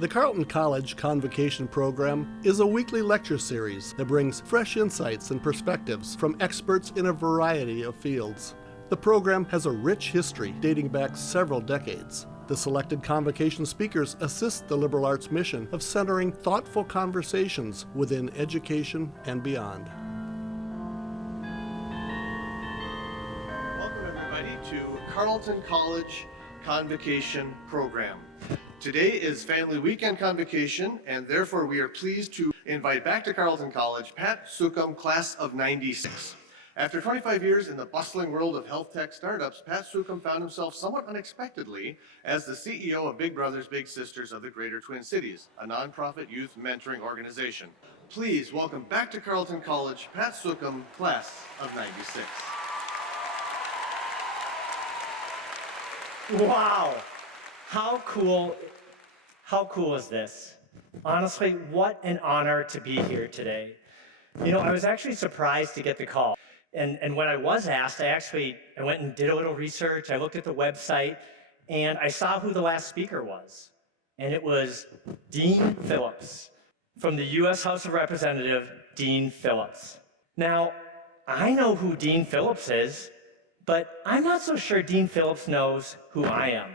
The Carleton College Convocation program is a weekly lecture series that brings fresh insights and perspectives from experts in a variety of fields. The program has a rich history dating back several decades. The selected Convocation speakers assist the liberal arts mission of centering thoughtful conversations within education and beyond. Welcome everybody to Carleton College Convocation program. Today is Family Weekend Convocation, and therefore we are pleased to invite back to Carleton College Pat Sukhum, class of '96. After 25 years in the bustling world of health tech startups, Pat Sukhum found himself somewhat unexpectedly as the CEO of Big Brothers Big Sisters of the Greater Twin Cities, a nonprofit youth mentoring organization. Please welcome back to Carleton College Pat Sukhum, class of '96. Wow, how cool is this? Honestly, what an honor to be here today. You know, I was actually surprised to get the call. And when I was asked, I went and did a little research. I looked at the website and I saw who the last speaker was. And it was Dean Phillips from the U.S. House of Representatives, Dean Phillips. Now, I know who Dean Phillips is, but I'm not so sure Dean Phillips knows who I am.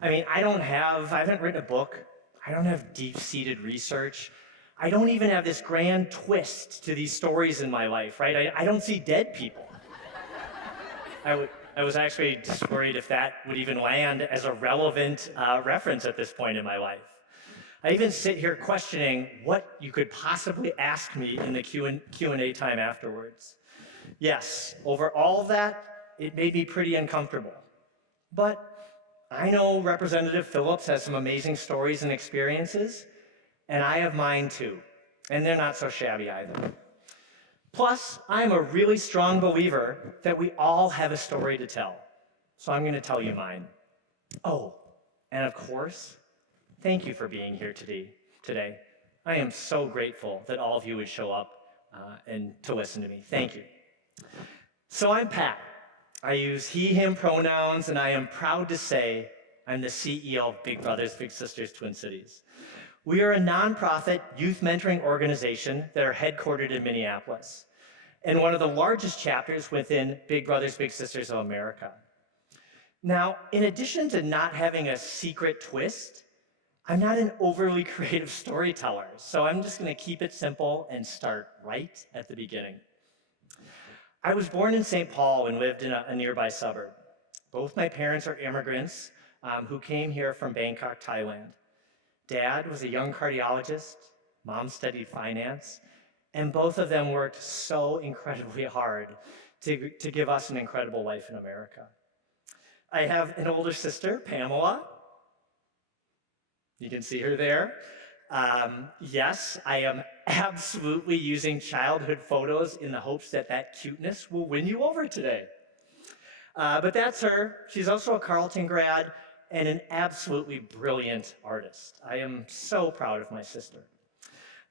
I mean, I haven't written a book. I don't have deep-seated research. I don't even have this grand twist to these stories in my life, right? I don't see dead people. I was actually just worried if that would even land as a relevant reference at this point in my life. I even sit here questioning what you could possibly ask me in the Q&A time afterwards. Yes, over all of that, it made me pretty uncomfortable. But I know Representative Phillips has some amazing stories and experiences, and I have mine too, and they're not so shabby either. Plus, I'm a really strong believer that we all have a story to tell, so I'm going to tell you mine. Oh, and of course, thank you for being here today. I am so grateful that all of you would show up and to listen to me. Thank you. So I'm Pat. I use he, him pronouns, and I am proud to say I'm the CEO of Big Brothers Big Sisters Twin Cities. We are a nonprofit youth mentoring organization that are headquartered in Minneapolis, and one of the largest chapters within Big Brothers Big Sisters of America. Now, in addition to not having a secret twist, I'm not an overly creative storyteller, so I'm just going to keep it simple and start right at the beginning. I was born in St. Paul and lived in a nearby suburb. Both my parents are immigrants who came here from Bangkok, Thailand. Dad was a young cardiologist, Mom studied finance, and both of them worked so incredibly hard to give us an incredible life in America. I have an older sister, Pamela. You can see her there. Yes, I am absolutely using childhood photos in the hopes that that cuteness will win you over today. But that's her. She's also a Carleton grad and an absolutely brilliant artist. I am so proud of my sister.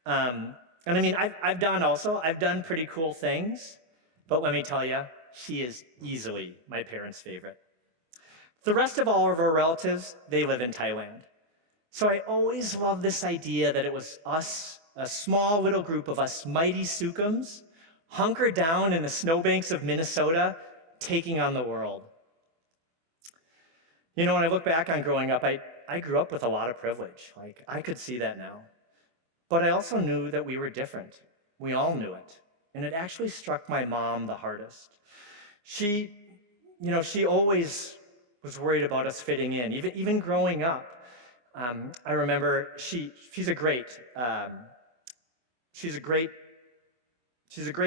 And I mean, I've done pretty cool things, but let me tell you, she is easily my parents' favorite. The rest of all of our relatives, they live in Thailand. So I always loved this idea that it was us, a small little group of us mighty Sukhums, hunkered down in the snowbanks of Minnesota, taking on the world. You know, when I look back on growing up, I grew up with a lot of privilege. Like, I could see that now. But I also knew that we were different. We all knew it. And it actually struck my mom the hardest. She always was worried about us fitting in, even growing up. I remember she's a great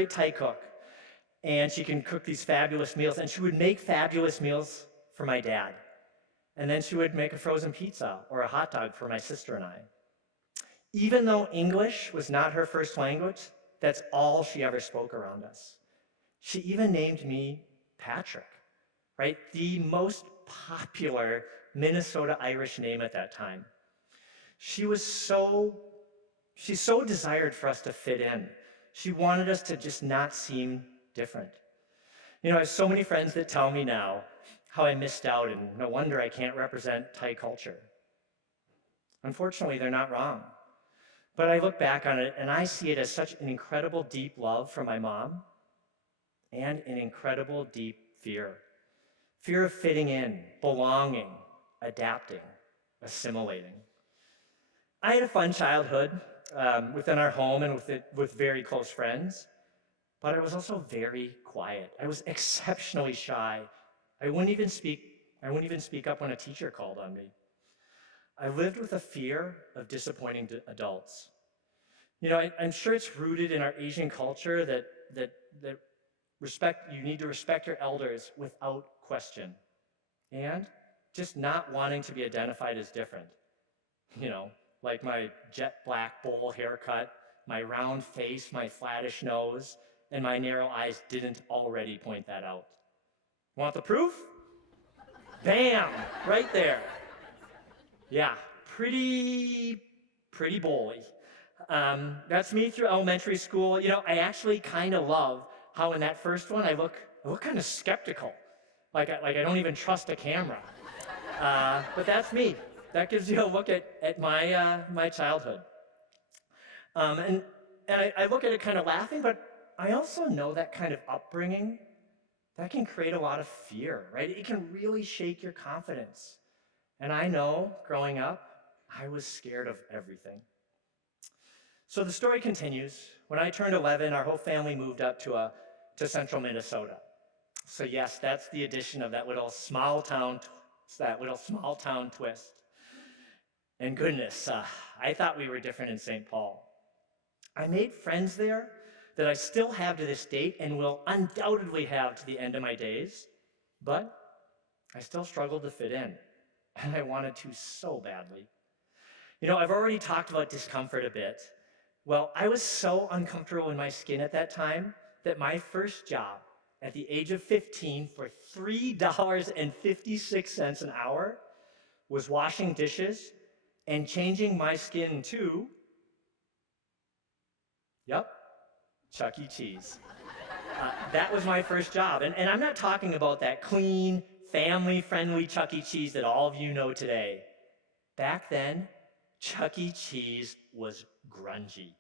Thai cook, and she can cook these fabulous meals, and she would make fabulous meals for my dad. And then she would make a frozen pizza or a hot dog for my sister and I. Even though English was not her first language, that's all she ever spoke around us. She even named me Patrick, right? The most popular Minnesota Irish name at that time. She so desired for us to fit in. She wanted us to just not seem different. You know, I have so many friends that tell me now how I missed out and no wonder I can't represent Thai culture. Unfortunately, they're not wrong. But I look back on it and I see it as such an incredible deep love for my mom and an incredible deep fear. Fear of fitting in, belonging, adapting, assimilating. I had a fun childhood within our home and with very close friends, but I was also very quiet. I was exceptionally shy. I wouldn't even speak up when a teacher called on me. I lived with a fear of disappointing adults. You know, I'm sure it's rooted in our Asian culture that you need to respect your elders without question, and just not wanting to be identified as different. You know, like my jet black bowl haircut, my round face, my flattish nose, and my narrow eyes didn't already point that out. Want the proof? Bam! Right there. Yeah, pretty bowly. That's me through elementary school. You know, I actually kind of love how in that first one I look kind of skeptical, like I don't even trust a camera. But that's me. That gives you a look at my childhood. And I look at it kind of laughing, but I also know that kind of upbringing, that can create a lot of fear, right? It can really shake your confidence. And I know, growing up, I was scared of everything. So the story continues. When I turned 11, our whole family moved up to central Minnesota. So yes, that's the addition of that little small town twist. And goodness, I thought we were different in St. Paul. I made friends there that I still have to this date and will undoubtedly have to the end of my days, but I still struggled to fit in, and I wanted to so badly. You know, I've already talked about discomfort a bit. Well, I was so uncomfortable in my skin at that time that my first job at the age of 15 for $3.56 an hour was washing dishes and changing my skin to, Chuck E. Cheese. That was my first job. And I'm not talking about that clean, family-friendly Chuck E. Cheese that all of you know today. Back then, Chuck E. Cheese was grungy.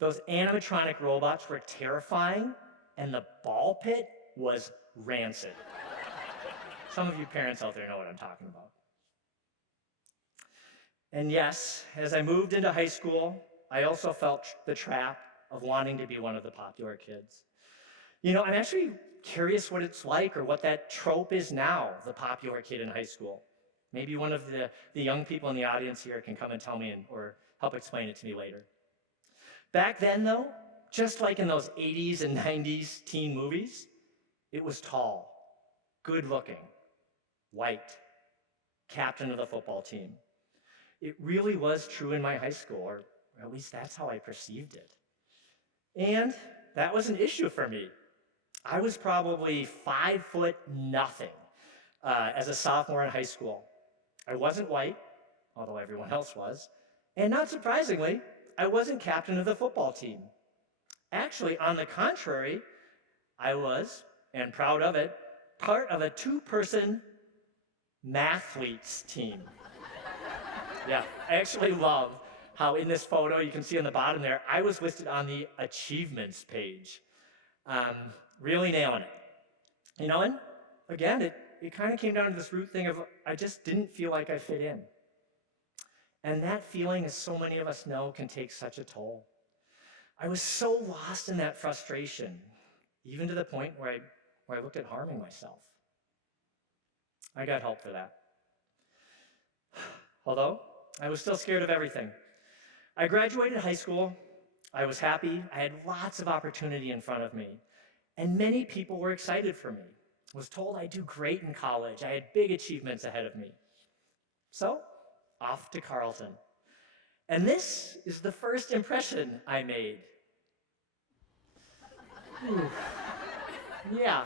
Those animatronic robots were terrifying, and the ball pit was rancid. Some of you parents out there know what I'm talking about. And yes, as I moved into high school, I also felt the trap of wanting to be one of the popular kids. You know, I'm actually curious what it's like or what that trope is now, the popular kid in high school. Maybe one of the young people in the audience here can come and tell me or help explain it to me later. Back then, though, just like in those 80s and 90s teen movies, it was tall, good-looking, white, captain of the football team. It really was true in my high school, or at least that's how I perceived it. And that was an issue for me. I was probably 5'0" as a sophomore in high school. I wasn't white, although everyone else was, and not surprisingly, I wasn't captain of the football team. Actually, on the contrary, I was, and proud of it, part of a 2-person mathletes team. Yeah, I actually love how in this photo, you can see on the bottom there, I was listed on the achievements page. Really nailing it. You know, and again, it kind of came down to this root thing of I just didn't feel like I fit in. And that feeling, as so many of us know, can take such a toll. I was so lost in that frustration, even to the point where I looked at harming myself. I got help for that. Although, I was still scared of everything. I graduated high school. I was happy. I had lots of opportunity in front of me. And many people were excited for me. I was told I'd do great in college. I had big achievements ahead of me. So, off to Carleton. And this is the first impression I made. Yeah,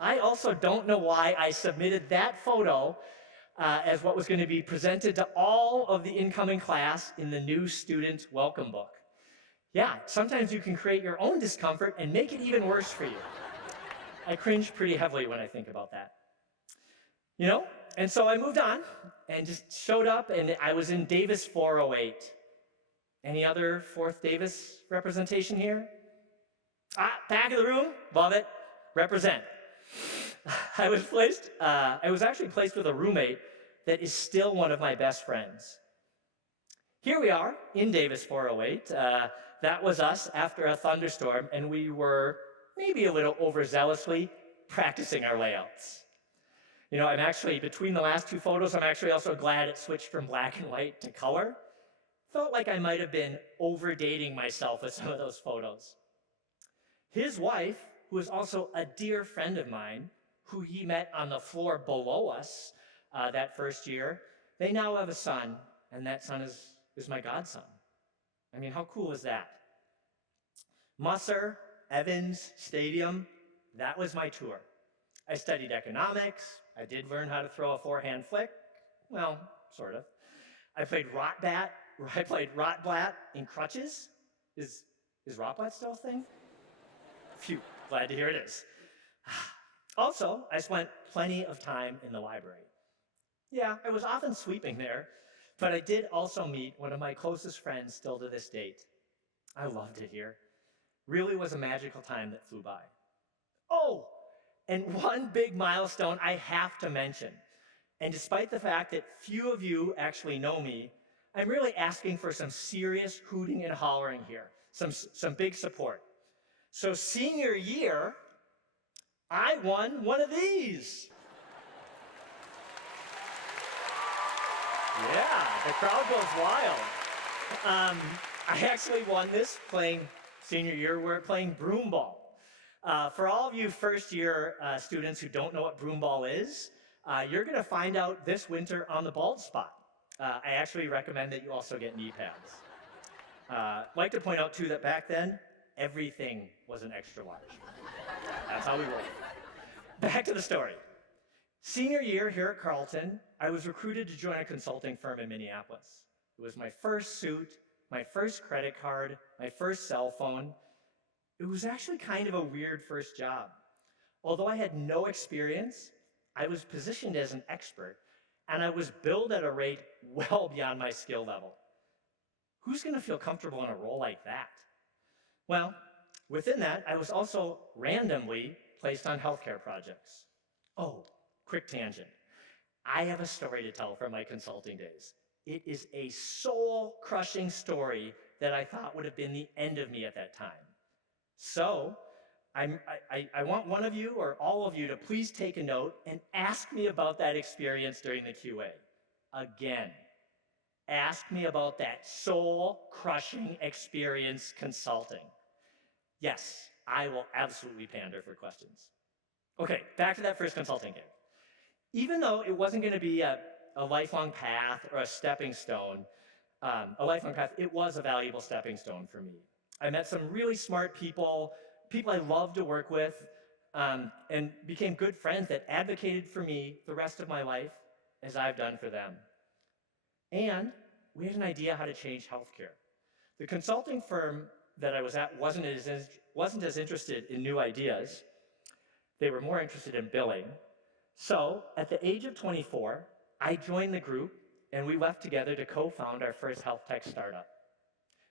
I also don't know why I submitted that photo as what was going to be presented to all of the incoming class in the new student welcome book. Yeah, sometimes you can create your own discomfort and make it even worse for you. I cringe pretty heavily when I think about that. You know, And so I moved on and just showed up, and I was in Davis 408. Any other 4th Davis representation here? Back of the room, love it, represent. I was actually placed with a roommate that is still one of my best friends. Here we are in Davis 408. That was us after a thunderstorm, and we were maybe a little overzealously practicing our layouts. You know, between the last 2 photos, I'm actually also glad it switched from black and white to color. Felt like I might have been overdating myself with some of those photos. His wife, who is also a dear friend of mine, who he met on the floor below us that first year, they now have a son, and that son is my godson. I mean, how cool is that? Musser, Evans, Stadium, that was my tour. I studied economics. I did learn how to throw a forehand flick. Well, sort of. I played Rotblat in crutches. Is Rotblat still a thing? Phew, glad to hear it is. Also, I spent plenty of time in the library. Yeah, I was often sweeping there, but I did also meet one of my closest friends still to this date. I loved it here. Really was a magical time that flew by. Oh, and one big milestone I have to mention. And despite the fact that few of you actually know me, I'm really asking for some serious hooting and hollering here, some big support. So senior year, I won one of these. Yeah, the crowd goes wild. I actually won this senior year, we're playing broom ball. For all of you first year students who don't know what broom ball is, you're gonna find out this winter on the bald spot. I actually recommend that you also get knee pads. I'd like to point out too that back then, everything was an extra large. That's how we rolled. Back to the story. Senior year here at Carleton, I was recruited to join a consulting firm in Minneapolis. It was my first suit, my first credit card, my first cell phone. It was actually kind of a weird first job. Although I had no experience, I was positioned as an expert, and I was billed at a rate well beyond my skill level. Who's gonna feel comfortable in a role like that? Well, within that, I was also randomly placed on healthcare projects. Oh, quick tangent. I have a story to tell from my consulting days. It is a soul-crushing story that I thought would have been the end of me at that time. So, I want one of you or all of you to please take a note and ask me about that experience during the QA. Again, ask me about that soul-crushing experience consulting. Yes, I will absolutely pander for questions. Okay, back to that first consulting gig. Even though it wasn't going to be a lifelong path or a stepping stone, it was a valuable stepping stone for me. I met some really smart people I loved to work with, and became good friends that advocated for me the rest of my life as I've done for them. And we had an idea how to change healthcare. The consulting firm that I was at wasn't as interested in new ideas. They were more interested in billing. So at the age of 24, I joined the group and we left together to co-found our first health tech startup,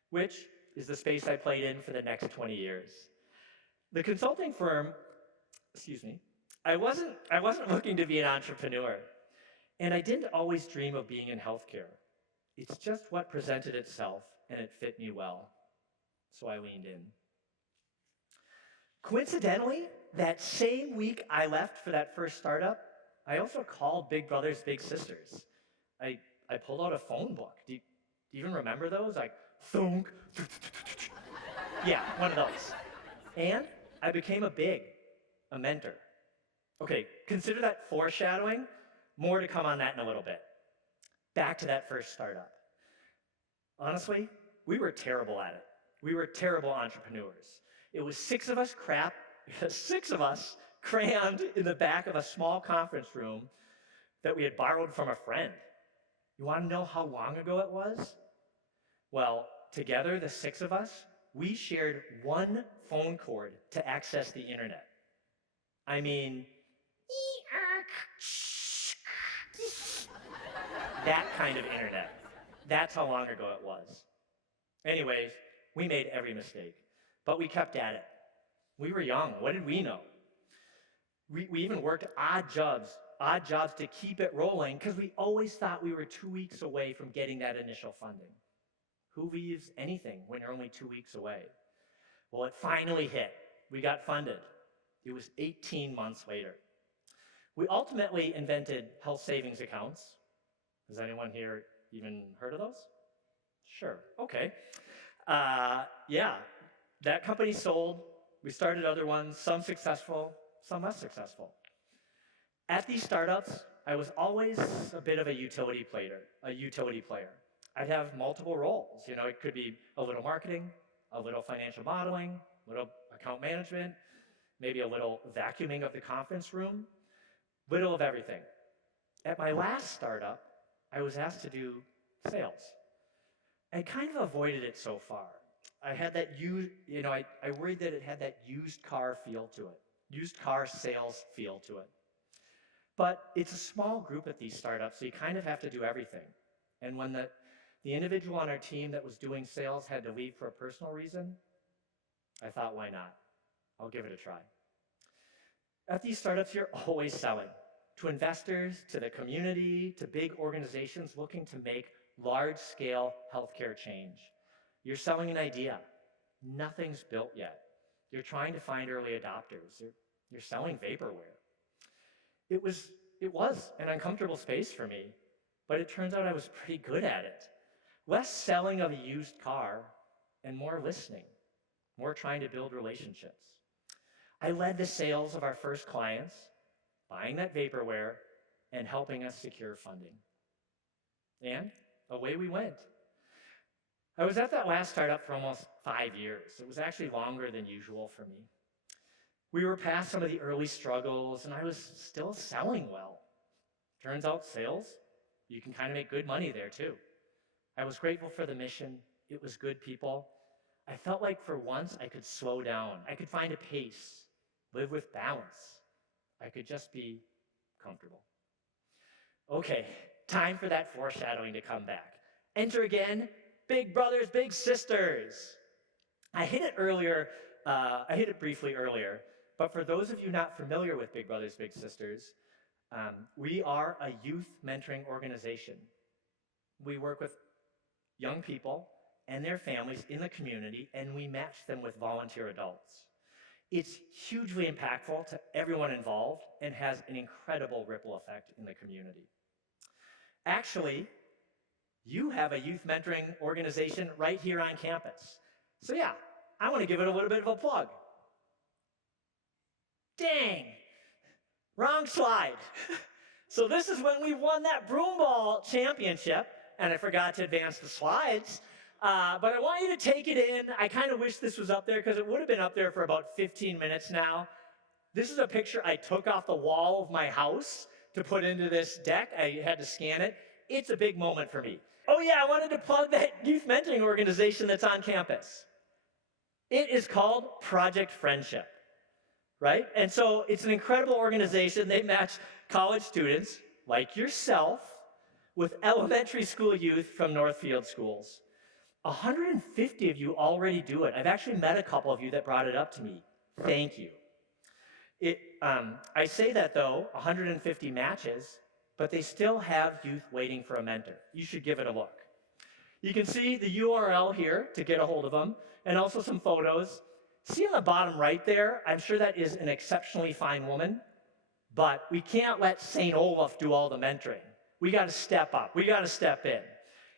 which is the space I played in for the next 20 years. The consulting firm, I wasn't looking to be an entrepreneur, and I didn't always dream of being in healthcare. It's just what presented itself, and it fit me well, so I leaned in. Coincidentally, that same week I left for that first startup, I also called Big Brothers Big Sisters. I pulled out a phone book. Do you even remember those? Like, thunk. Yeah, one of those. And I became a mentor. Okay, consider that foreshadowing. More to come on that in a little bit. Back to that first startup. Honestly, we were terrible at it. We were terrible entrepreneurs. It was six of us crammed in the back of a small conference room that we had borrowed from a friend. You want to know how long ago it was? Well, together, the six of us, we shared one phone cord to access the internet. I mean, That kind of internet. That's how long ago it was. Anyways, we made every mistake, but we kept at it. We were young. What did we know? We even worked odd jobs to keep it rolling because we always thought we were 2 weeks away from getting that initial funding. Who leaves anything when you're only 2 weeks away? Well, it finally hit. We got funded. It was 18 months later. We ultimately invented health savings accounts. Has anyone here even heard of those? Sure, okay. Yeah, that company sold. We started other ones, some successful, some less successful. At these startups, I was always a bit of a utility player. I'd have multiple roles. You know, it could be a little marketing, a little financial modeling, a little account management, maybe a little vacuuming of the conference room, little of everything. At my last startup, I was asked to do sales. I kind of avoided it so far. I had that I worried that it had that used car feel to it, used car sales feel to it. But it's a small group at these startups, so you kind of have to do everything. And when the individual on our team that was doing sales had to leave for a personal reason, I thought, why not? I'll give it a try. At these startups, you're always selling to investors, to the community, to big organizations looking to make large-scale healthcare change. You're selling an idea. Nothing's built yet. You're trying to find early adopters. You're selling vaporware. It was an uncomfortable space for me, but it turns out I was pretty good at it. Less selling of a used car and more listening, more trying to build relationships. I led the sales of our first clients, buying that vaporware, and helping us secure funding. And away we went. I was at that last startup for almost 5 years. It was actually longer than usual for me. We were past some of the early struggles, and I was still selling well. Turns out sales, you can kind of make good money there too. I was grateful for the mission. It was good people. I felt like for once I could slow down. I could find a pace, live with balance. I could just be comfortable. Okay, time for that foreshadowing to come back. Enter again, big brothers, big sisters. I hit it briefly earlier, but for those of you not familiar with Big Brothers, Big Sisters, we are a youth mentoring organization. We work with young people and their families in the community, and we match them with volunteer adults. It's hugely impactful to everyone involved and has an incredible ripple effect in the community. Actually, you have a youth mentoring organization right here on campus. So yeah, I want to give it a little bit of a plug. Dang, wrong slide. So this is when we won that broomball championship, and I forgot to advance the slides. But I want you to take it in. I kind of wish this was up there because it would have been up there for about 15 minutes now. This is a picture I took off the wall of my house to put into this deck. I had to scan it. It's a big moment for me. Oh yeah, I wanted to plug that youth mentoring organization that's on campus. It is called Project Friendship, right? And so it's an incredible organization. They match college students like yourself with elementary school youth from Northfield schools. 150 of you already do it. I've actually met a couple of you that brought it up to me. Thank you. I say that though, 150 matches, but they still have youth waiting for a mentor. You should give it a look. You can see the URL here to get a hold of them, and also some photos. See on the bottom right there, I'm sure that is an exceptionally fine woman, but we can't let St. Olaf do all the mentoring. We got to step up. We got to step in.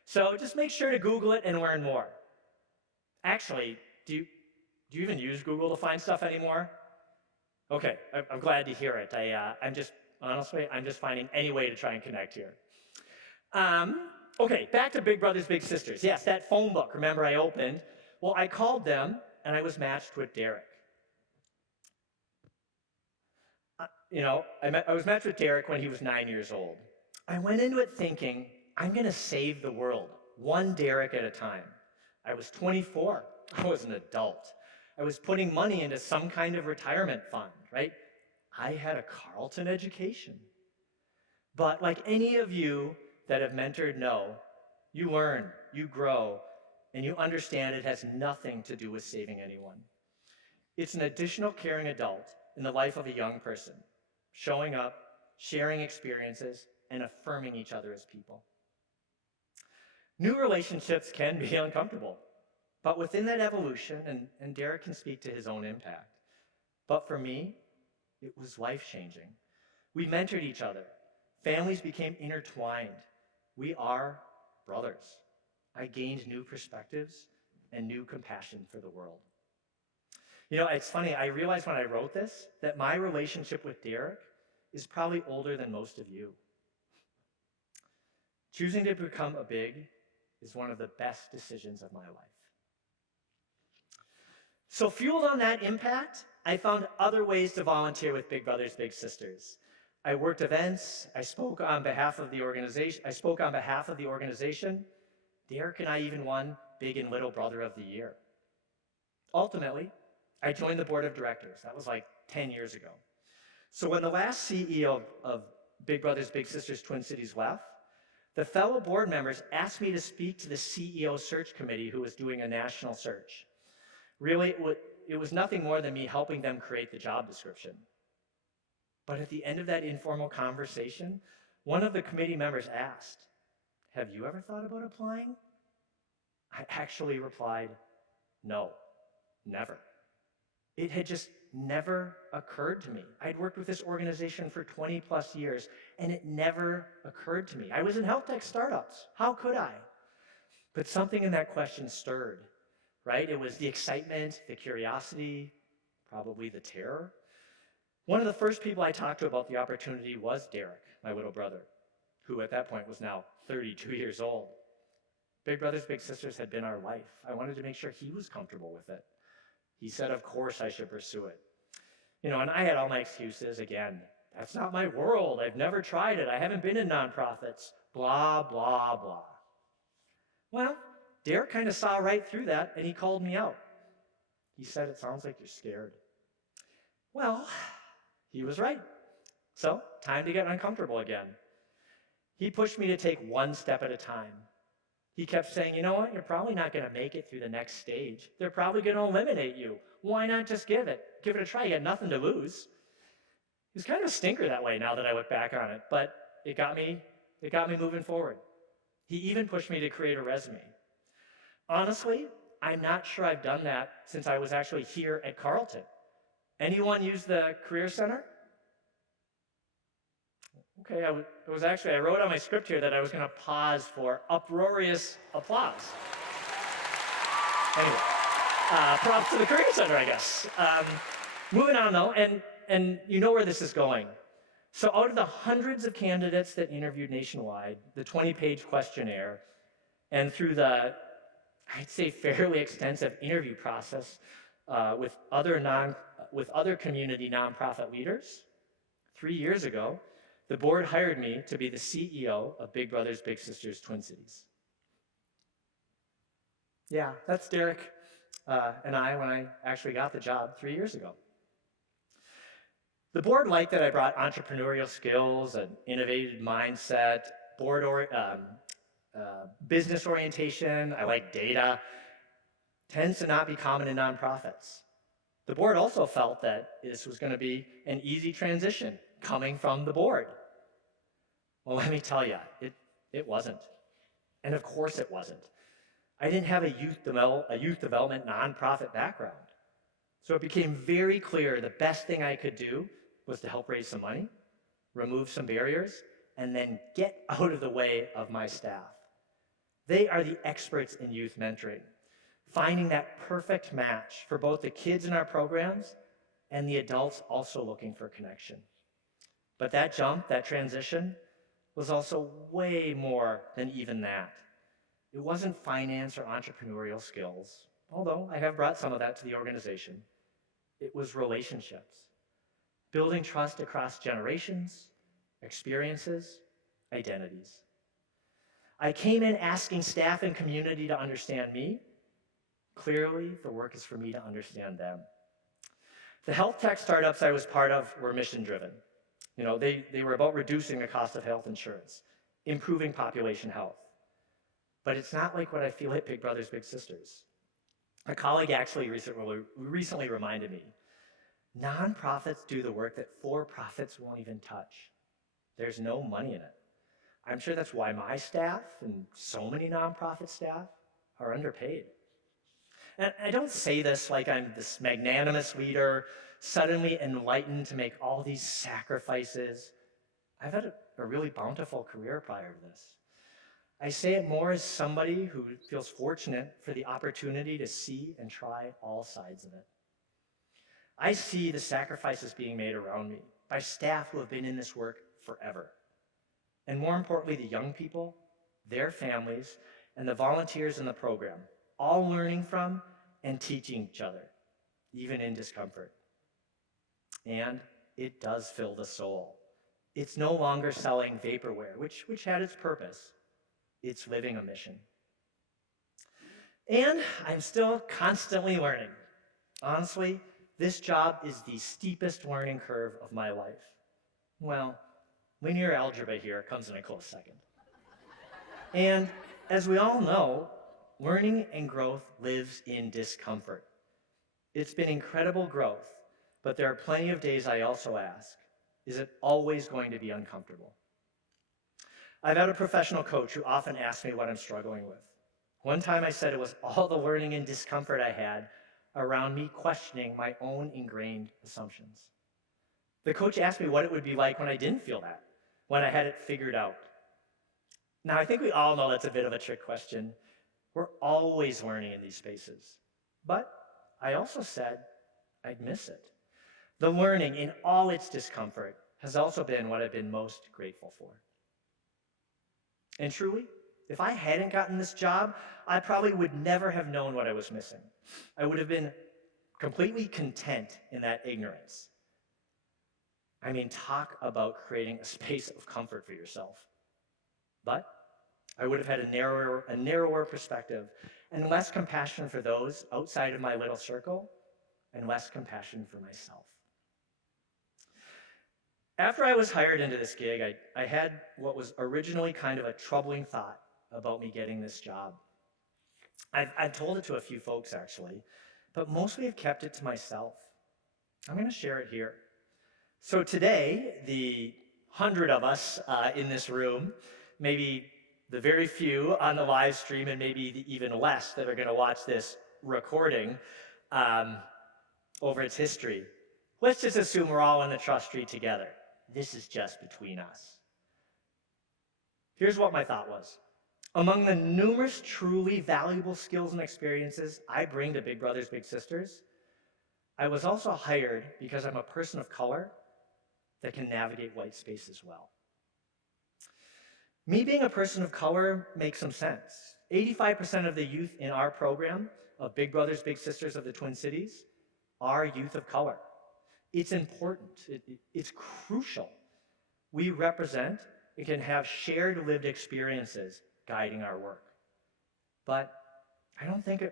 So just make sure to Google it and learn more. Actually, do you even use Google to find stuff anymore? Okay, I'm glad to hear it. I'm just finding any way to try and connect here. Okay, back to Big Brothers, Big Sisters. Yes, that phone book, remember I opened? Well, I called them, and I was matched with Derek. I was matched with Derek when he was 9 years old. I went into it thinking, I'm going to save the world, one Derek at a time. I was 24. I was an adult. I was putting money into some kind of retirement fund, right? I had a Carleton education. But like any of you, that have mentored know you learn, you grow, and you understand it has nothing to do with saving anyone. It's an additional caring adult in the life of a young person, showing up, sharing experiences, and affirming each other as people. New relationships can be uncomfortable, but within that evolution, and Derek can speak to his own impact, but for me, it was life-changing. We mentored each other. Families became intertwined. We are brothers. I gained new perspectives and new compassion for the world. You know, it's funny, I realized when I wrote this that my relationship with Derek is probably older than most of you. Choosing to become a big is one of the best decisions of my life. So fueled on that impact, I found other ways to volunteer with Big Brothers Big Sisters. I worked events, I spoke on behalf of the organization. Derek and I even won Big and Little Brother of the Year. Ultimately, I joined the board of directors. That was like 10 years ago. So when the last CEO of Big Brothers Big Sisters Twin Cities left, the fellow board members asked me to speak to the CEO search committee who was doing a national search. Really, it was nothing more than me helping them create the job description. But at the end of that informal conversation, one of the committee members asked, "Have you ever thought about applying?" I actually replied, "No, never." It had just never occurred to me. I'd worked with this organization for 20 plus years, and it never occurred to me. I was in health tech startups. How could I? But something in that question stirred, right? It was the excitement, the curiosity, probably the terror. One of the first people I talked to about the opportunity was Derek, my little brother, who at that point was now 32 years old. Big Brothers Big Sisters had been our life. I wanted to make sure he was comfortable with it. He said, of course I should pursue it. You know, and I had all my excuses. Again, that's not my world. I've never tried it. I haven't been in nonprofits. Blah, blah, blah. Well, Derek kind of saw right through that, and he called me out. He said, "It sounds like you're scared." Well, he was right. So, time to get uncomfortable again. He pushed me to take one step at a time. He kept saying, "You know what? You're probably not going to make it through the next stage. They're probably going to eliminate you. Why not just give it? Give it a try. You got nothing to lose." It was kind of a stinker that way now that I look back on it, but it got me moving forward. He even pushed me to create a resume. Honestly, I'm not sure I've done that since I was actually here at Carleton. Anyone use the Career Center? Okay, I wrote on my script here that I was going to pause for uproarious applause. Anyway, props to the Career Center, I guess. Moving on though, and you know where this is going. So out of the hundreds of candidates that interviewed nationwide, the 20-page questionnaire, and through the, I'd say, fairly extensive interview process with other community nonprofit leaders, 3 years ago, the board hired me to be the CEO of Big Brothers Big Sisters Twin Cities. Yeah, that's Derek and I when I actually got the job 3 years ago. The board liked that I brought entrepreneurial skills, an innovative mindset, business orientation. I like data. Tends to not be common in nonprofits. The board also felt that this was going to be an easy transition coming from the board. Well, let me tell you, it wasn't. And of course it wasn't. I didn't have a youth development nonprofit background. So it became very clear the best thing I could do was to help raise some money, remove some barriers, and then get out of the way of my staff. They are the experts in youth mentoring, finding that perfect match for both the kids in our programs and the adults also looking for connection. But that jump, that transition, was also way more than even that. It wasn't finance or entrepreneurial skills, although I have brought some of that to the organization. It was relationships, building trust across generations, experiences, identities. I came in asking staff and community to understand me. Clearly, the work is for me to understand them. The health tech startups I was part of were mission-driven. You know, they were about reducing the cost of health insurance. improving population health. But it's not like what I feel at Big Brothers Big Sisters. A colleague actually recently reminded me, nonprofits do the work that for-profits won't even touch. There's no money in it. I'm sure that's why my staff and so many nonprofit staff are underpaid. And I don't say this like I'm this magnanimous leader, suddenly enlightened to make all these sacrifices. I've had a really bountiful career prior to this. I say it more as somebody who feels fortunate for the opportunity to see and try all sides of it. I see the sacrifices being made around me by staff who have been in this work forever. And more importantly, the young people, their families, and the volunteers in the program, all learning from and teaching each other, even in discomfort. And it does fill the soul. It's no longer selling vaporware, which had its purpose. It's living a mission. And I'm still constantly learning. Honestly, this job is the steepest learning curve of my life. Well, linear algebra here comes in a close second. And as we all know, learning and growth lives in discomfort. It's been incredible growth, but there are plenty of days I also ask, is it always going to be uncomfortable? I've had a professional coach who often asks me what I'm struggling with. One time I said it was all the learning and discomfort I had around me questioning my own ingrained assumptions. The coach asked me what it would be like when I didn't feel that, when I had it figured out. Now, I think we all know that's a bit of a trick question. We're always learning in these spaces. But I also said I'd miss it. The learning in all its discomfort has also been what I've been most grateful for. And truly, if I hadn't gotten this job, I probably would never have known what I was missing. I would have been completely content in that ignorance. I mean, talk about creating a space of comfort for yourself. But I would have had a narrower perspective and less compassion for those outside of my little circle and less compassion for myself. After I was hired into this gig, I had what was originally kind of a troubling thought about me getting this job. I've told it to a few folks actually, but mostly I've kept it to myself. I'm going to share it here. So today, the 100 of us in this room, maybe the very few on the live stream and maybe the even less that are going to watch this recording over its history, let's just assume we're all in the trust tree together. This is just between us. Here's what my thought was. Among the numerous truly valuable skills and experiences I bring to Big Brothers Big Sisters, I was also hired because I'm a person of color that can navigate white spaces well. Me being a person of color makes some sense. 85% of the youth in our program of Big Brothers Big Sisters of the Twin Cities are youth of color. It's important. It's crucial. We represent and can have shared lived experiences guiding our work. But I don't think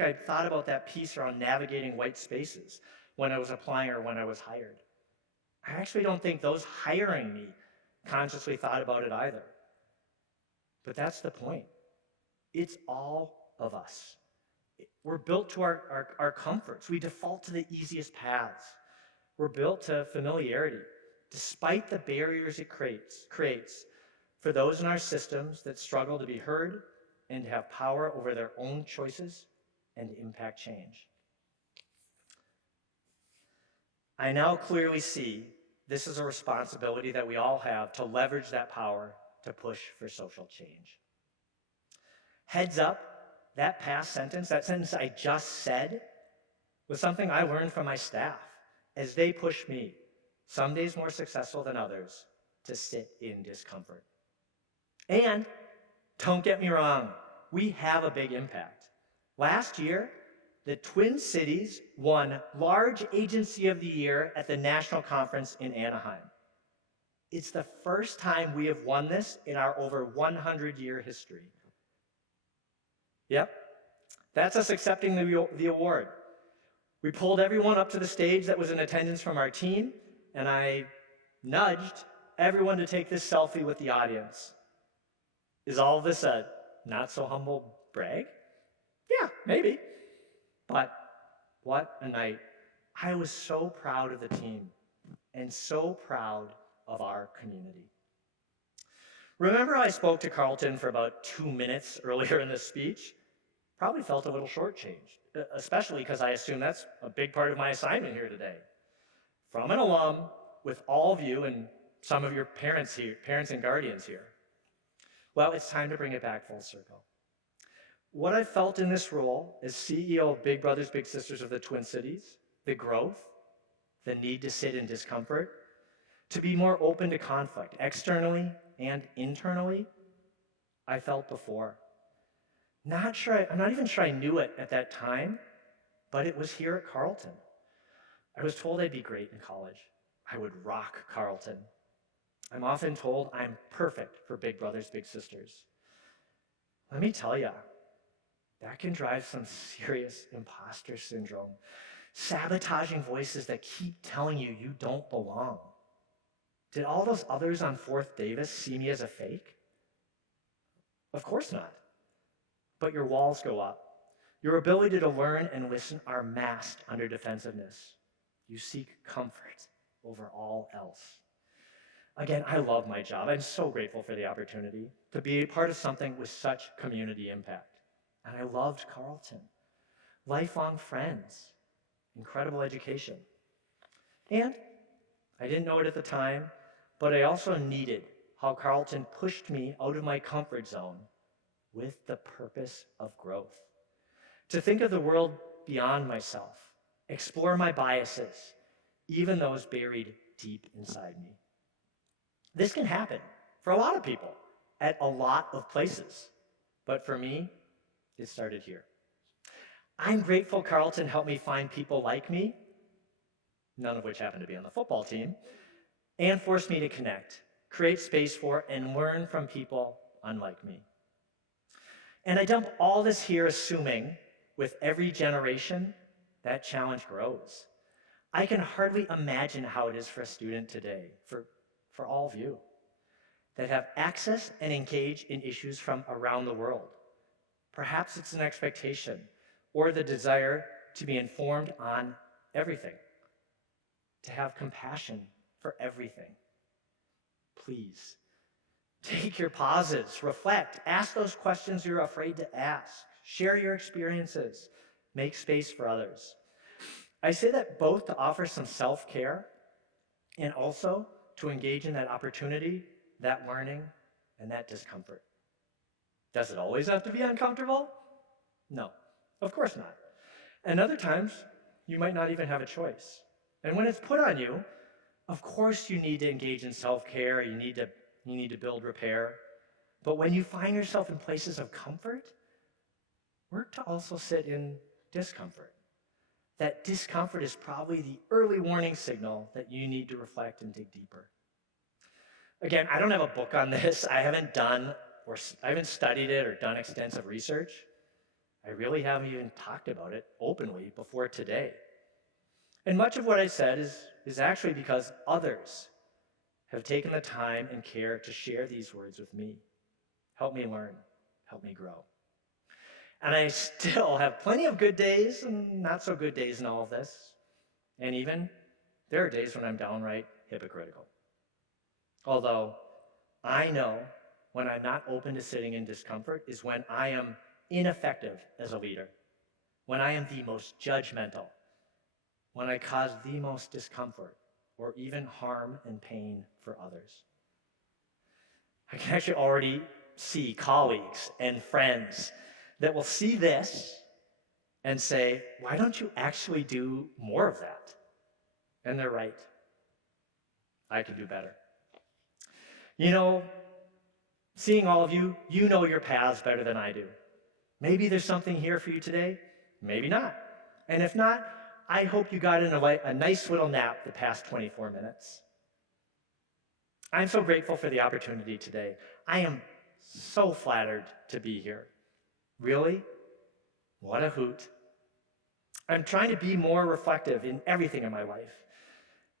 I thought about that piece around navigating white spaces when I was applying or when I was hired. I actually don't think those hiring me consciously thought about it either. But that's the point. It's all of us. We're built to our comforts. We default to the easiest paths. We're built to familiarity, despite the barriers it creates for those in our systems that struggle to be heard and to have power over their own choices and to impact change. I now clearly see this is a responsibility that we all have to leverage that power to push for social change. Heads up, that past sentence, that sentence I just said, was something I learned from my staff as they push me, some days more successful than others, to sit in discomfort. And don't get me wrong, we have a big impact. Last year, the Twin Cities won Large Agency of the Year at the National Conference in Anaheim. It's the first time we have won this in our over 100-year history. Yep, that's us accepting the award. We pulled everyone up to the stage that was in attendance from our team, and I nudged everyone to take this selfie with the audience. Is all this a not so humble brag? Yeah, maybe. But what a night. I was so proud of the team and so proud of our community. Remember I spoke to Carleton for about 2 minutes earlier in the speech? Probably felt a little shortchanged, especially because I assume that's a big part of my assignment here today. From an alum with all of you and some of your parents and guardians here. Well, it's time to bring it back full circle. What I felt in this role as CEO of Big Brothers Big Sisters of the Twin Cities, the growth, the need to sit in discomfort, to be more open to conflict externally and internally, I felt before. I'm not even sure I knew it at that time, but it was here at Carleton. I was told I'd be great in college. I would rock Carleton. I'm often told I'm perfect for Big Brothers Big Sisters. Let me tell you, that can drive some serious imposter syndrome. Sabotaging voices that keep telling you you don't belong. Did all those others on 4th Davis see me as a fake? Of course not. But your walls go up. Your ability to learn and listen are masked under defensiveness. You seek comfort over all else. Again, I love my job. I'm so grateful for the opportunity to be a part of something with such community impact. And I loved Carleton. Lifelong friends, incredible education. And I didn't know it at the time, but I also needed how Carleton pushed me out of my comfort zone with the purpose of growth. To think of the world beyond myself, explore my biases, even those buried deep inside me. This can happen for a lot of people at a lot of places, but for me, it started here. I'm grateful Carleton helped me find people like me, none of which happen to be on the football team, and forced me to connect, create space for, and learn from people unlike me. And I dump all this here assuming with every generation, that challenge grows. I can hardly imagine how it is for a student today, for all of you, that have access and engage in issues from around the world. Perhaps it's an expectation or the desire to be informed on everything, to have compassion for everything. Please, take your pauses, reflect, ask those questions you're afraid to ask, share your experiences, make space for others. I say that both to offer some self-care and also to engage in that opportunity, that learning, and that discomfort. Does it always have to be uncomfortable? No, of course not. And other times, you might not even have a choice. And when it's put on you, of course you need to engage in self-care, you need to build repair. But when you find yourself in places of comfort, work to also sit in discomfort. That discomfort is probably the early warning signal that you need to reflect and dig deeper. Again, I don't have a book on this. I haven't studied it or done extensive research. I really haven't even talked about it openly before today. And much of what I said is actually because others have taken the time and care to share these words with me. Help me learn, help me grow. And I still have plenty of good days and not so good days in all of this. And even there are days when I'm downright hypocritical. Although I know when I'm not open to sitting in discomfort is when I am ineffective as a leader, when I am the most judgmental, when I cause the most discomfort or even harm and pain for others. I can actually already see colleagues and friends that will see this and say, why don't you actually do more of that? And they're right. I can do better. You know, seeing all of you, you know your paths better than I do. Maybe there's something here for you today, maybe not. And if not, I hope you got in a nice little nap the past 24 minutes. I'm so grateful for the opportunity today. I am so flattered to be here. Really? What a hoot. I'm trying to be more reflective in everything in my life.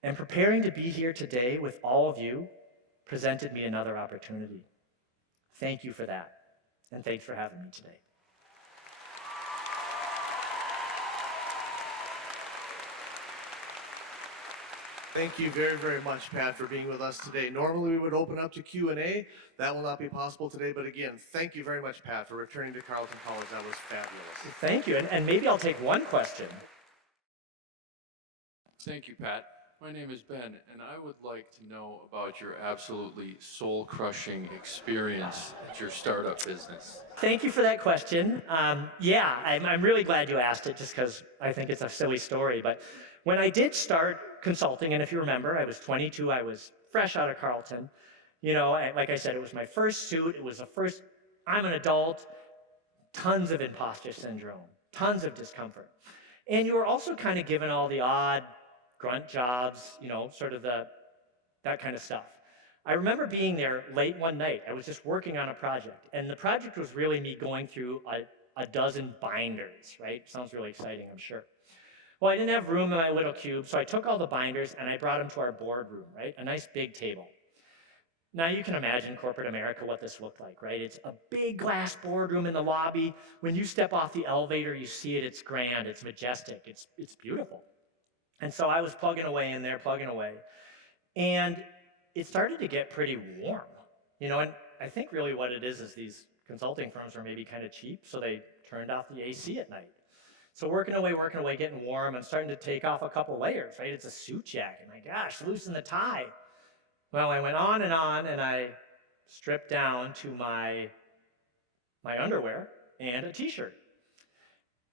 And preparing to be here today with all of you presented me another opportunity. Thank you for that, and thanks for having me today. Thank you very, very much, Pat, for being with us today. Normally, we would open up to Q&A. That will not be possible today, but again, thank you very much, Pat, for returning to Carleton College. That was fabulous. Thank you, and maybe I'll take one question. Thank you, Pat. My name is Ben, and I would like to know about your absolutely soul-crushing experience at your startup business. Thank you for that question. Yeah, I'm really glad you asked it just because I think it's a silly story. But when I did start consulting, and if you remember, I was 22, I was fresh out of Carleton. You know, like I said, it was my first suit. It was the first, I'm an adult, tons of imposter syndrome, tons of discomfort. And you were also kind of given all the odd grunt jobs, you know, sort of that kind of stuff. I remember being there late one night. I was just working on a project, and the project was really me going through a dozen binders, right? Sounds really exciting, I'm sure. Well, I didn't have room in my little cube, so I took all the binders and I brought them to our boardroom, right? A nice big table. Now you can imagine corporate America, what this looked like, right? It's a big glass boardroom in the lobby. When you step off the elevator, you see it, it's grand, it's majestic, it's beautiful. And so I was plugging away in there, plugging away. And it started to get pretty warm, you know, and I think really what it is these consulting firms are maybe kind of cheap, so they turned off the AC at night. So working away, getting warm. I'm starting to take off a couple layers, right? It's a suit jacket. My gosh, loosen the tie. Well, I went on, and I stripped down to my underwear and a t-shirt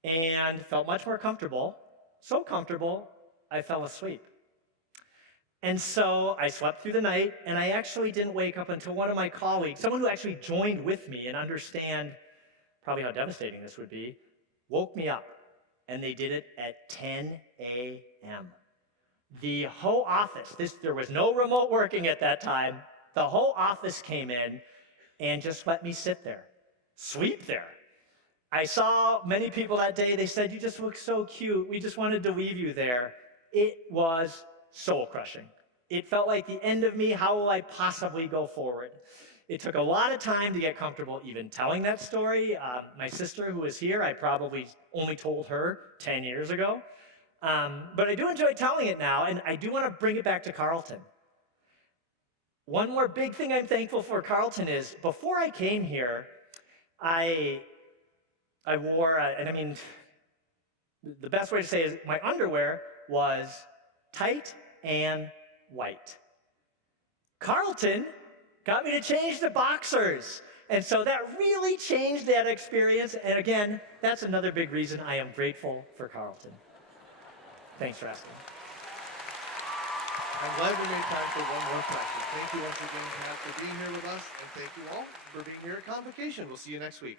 and felt much more comfortable. So comfortable, I fell asleep. And so I slept through the night, and I actually didn't wake up until one of my colleagues, someone who actually joined with me and understand probably how devastating this would be, woke me up. And they did it at 10 a.m. The whole office, there was no remote working at that time. The whole office came in and just let me sit there, sleep there. I saw many people that day, they said, "You just look so cute. We just wanted to leave you there." It was soul crushing. It felt like the end of me. How will I possibly go forward? It took a lot of time to get comfortable even telling that story. My sister, who is here, I probably only told her 10 years ago. But I do enjoy telling it now, and I do want to bring it back to Carleton. One more big thing I'm thankful for Carleton is, before I came here, I wore, and I mean, the best way to say is my underwear was tight and white. Carleton got me to change to boxers. And so that really changed that experience. And again, that's another big reason I am grateful for Carleton. Thanks for asking. I'm glad we made time for one more question. Thank you once again, Pat, for being here with us, and thank you all for being here at Convocation. We'll see you next week.